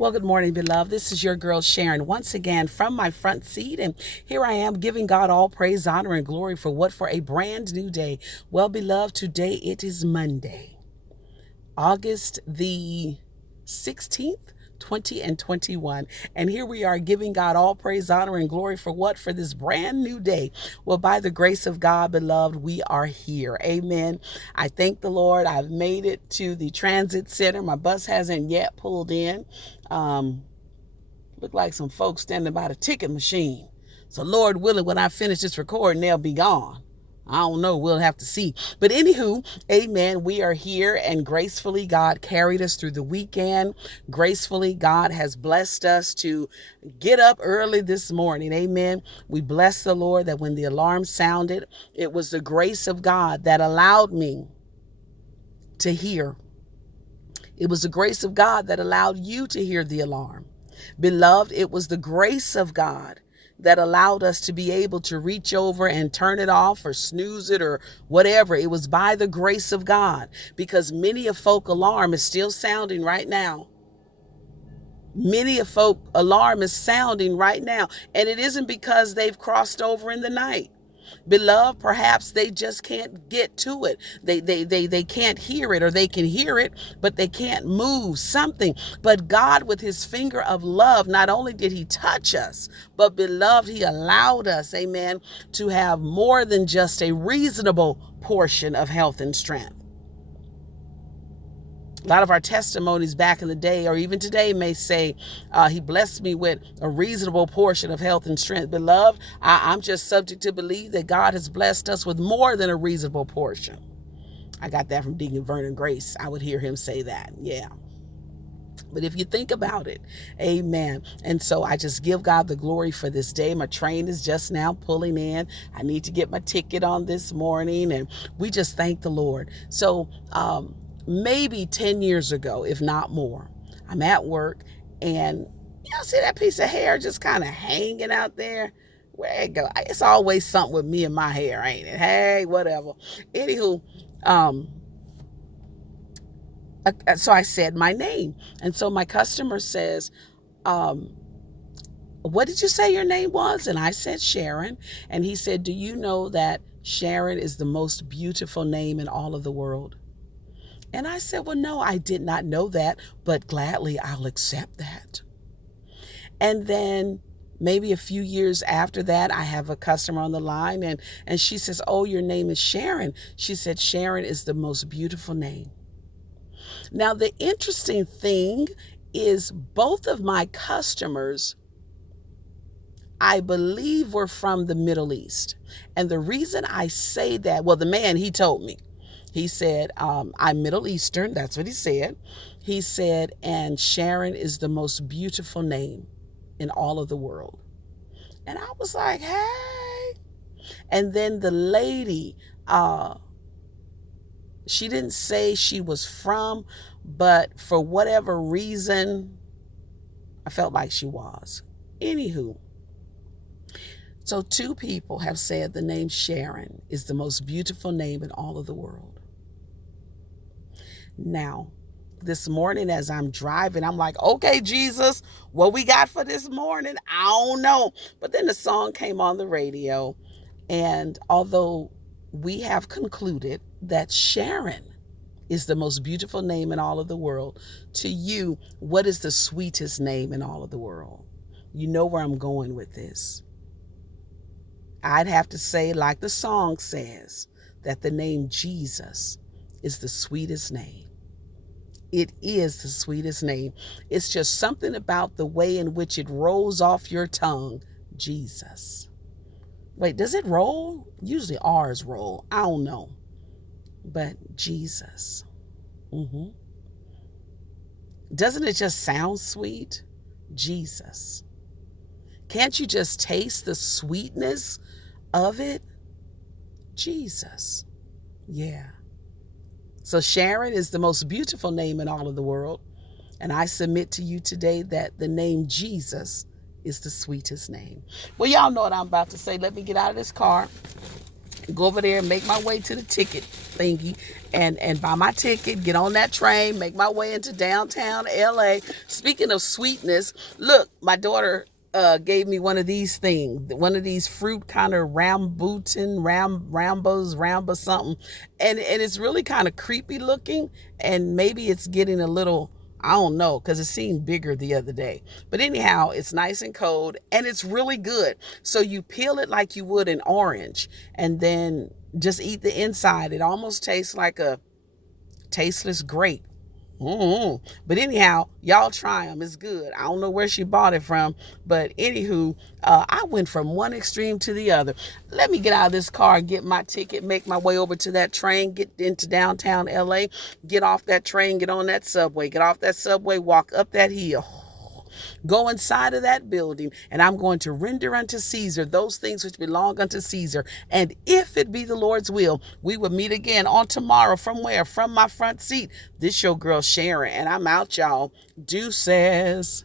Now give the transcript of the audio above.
Well, good morning, beloved. This is your girl Sharon once again from my front seat. And here I am giving God all praise, honor, and glory for what? For a brand new day. Well, beloved, today it is Monday, August the 16th. 20 and 21. And here we are giving God all praise, honor, and glory for what? For this brand new day. Well, by the grace of God, beloved, we are here. Amen. I thank the Lord. I've made it to the transit center. My bus hasn't yet pulled in. Look like some folks standing by the ticket machine. So Lord willing, when I finish this recording, they'll be gone. I don't know. We'll have to see. But anywho, amen. We are here, and gracefully God carried us through the weekend. Gracefully God has blessed us to get up early this morning. Amen. We bless the Lord that when the alarm sounded, it was the grace of God that allowed me to hear. It was the grace of God that allowed you to hear the alarm. Beloved, it was the grace of God that allowed us to be able to reach over and turn it off or snooze it or whatever. It was by the grace of God, because many a folk alarm is still sounding right now. Many a folk alarm is sounding right now. And it isn't because they've crossed over in the night. Beloved, perhaps they just can't get to it. They can't hear it, or they can hear it, but they can't move something. But God, with his finger of love, not only did he touch us, but beloved, he allowed us, amen, to have more than just a reasonable portion of health and strength. A lot of our testimonies back in the day, or even today, may say, he blessed me with a reasonable portion of health and strength. Beloved, I'm just subject to believe that God has blessed us with more than a reasonable portion. I got that from Deacon Vernon Grace. I would hear him say that. Yeah. But if you think about it, amen. And so I just give God the glory for this day. My train is just now pulling in. I need to get my ticket on this morning, and we just thank the Lord. So, maybe 10 years ago, if not more, I'm at work, and see that piece of hair just kind of hanging out there? Where it go? It's always something with me and my hair, ain't it? Hey, whatever. Anywho, so I said my name. And so my customer says, what did you say your name was? And I said Sharon. And he said, do you know that Sharon is the most beautiful name in all of the world? And I said, well, no, I did not know that, but gladly I'll accept that. And then maybe a few years after that, I have a customer on the line, and she says, oh, your name is Sharon. She said, Sharon is the most beautiful name. Now, the interesting thing is both of my customers, I believe, were from the Middle East. And the reason I say that, well, the man, he told me. He said, I'm Middle Eastern. That's what he said. He said, and Sharon is the most beautiful name in all of the world. And I was like, hey. And then the lady, she didn't say she was from, but for whatever reason, I felt like she was. Anywho, so two people have said the name Sharon is the most beautiful name in all of the world. Now, this morning as I'm driving, I'm like, okay, Jesus, what we got for this morning? I don't know. But then the song came on the radio. And although we have concluded that Sharon is the most beautiful name in all of the world, to you, what is the sweetest name in all of the world? You know where I'm going with this. I'd have to say, like the song says, that the name Jesus is the sweetest name. It is the sweetest name. It's just something about the way in which it rolls off your tongue. Jesus. Wait, does it roll? Usually R's roll. I don't know. But Jesus. Doesn't it just sound sweet? Jesus. Can't you just taste the sweetness of it? Jesus. Yeah. So Sharon is the most beautiful name in all of the world. And I submit to you today that the name Jesus is the sweetest name. Well, y'all know what I'm about to say. Let me get out of this car. Go over there, make my way to the ticket thingy, and buy my ticket, get on that train, make my way into downtown LA. Speaking of sweetness, look, my daughter gave me one of these things, one of these fruit kind of ramba something, and it's really kind of creepy looking, and maybe it's getting a little, I don't know, because it seemed bigger the other day. But anyhow, it's nice and cold and it's really good. So you peel it like you would an orange and then just eat the inside. It almost tastes like a tasteless grape. But anyhow, y'all try them. It's good. I don't know where she bought it from, but anywho, I went from one extreme to the other. Let me get out of this car, get my ticket, make my way over to that train, get into downtown LA, get off that train, get on that subway, get off that subway, walk up that hill. Go inside of that building, and I'm going to render unto Caesar those things which belong unto Caesar. And if it be the Lord's will, we will meet again on tomorrow. From where? From my front seat. This your girl Sharon, and I'm out, y'all. Deuces.